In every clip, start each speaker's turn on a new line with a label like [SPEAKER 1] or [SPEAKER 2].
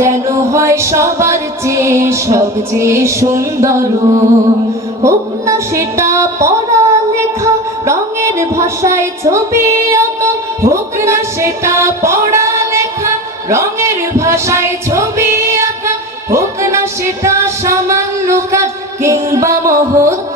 [SPEAKER 1] যেন হয় সবার চেয়ে সবচেয়ে সুন্দর
[SPEAKER 2] হোক না সেটা পড়া লেখা রঙের ভাষায় ছবি অত হোক না সেটা পড়া লেখা রঙের ভাষায় ছবি আঁকা হোক না সেটা সামান্য কাজ কিংবা মহত্ব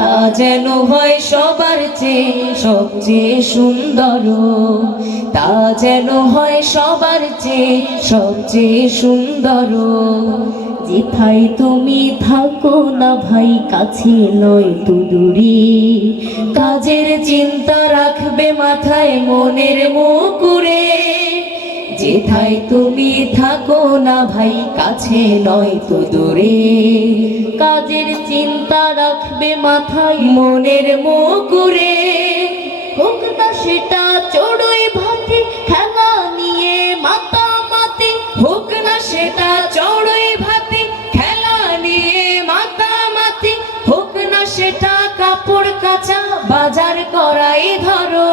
[SPEAKER 2] তা যেন হয় সবার চেয়ে সবচেয়ে সুন্দর তা যেন হয় সবার চেয়ে সবচেয়ে সুন্দর
[SPEAKER 1] যেথায় তুমি থাকো না ভাই কাছে নয় তুদুরি কাজের চিন্তা রাখবে মাথায় মনের মুকুরে যেথায় তুমি থাকো না ভাই কাছে নয় তো দূরে
[SPEAKER 2] কাজের চিন্তা রাখবে মাথায় মনের মুকুরে হোক না সেটা চড়ুই ভাতে খেলা নিয়ে মাতা মাতে হোক না সেটা চড়ুই ভাতে খেলা নিয়ে মাতা মাতে হোক না সেটা কাপড় কাচা বাজার করাই ধরো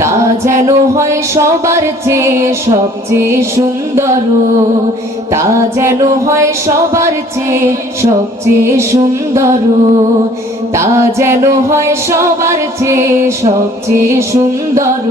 [SPEAKER 2] তা যেন হয় সবার চেয়ে সবচেয়ে সুন্দর তা যেন হয় সবার চেয়ে সবচেয়ে সুন্দর তা যেন হয় সবার চেয়ে সবচেয়ে সুন্দর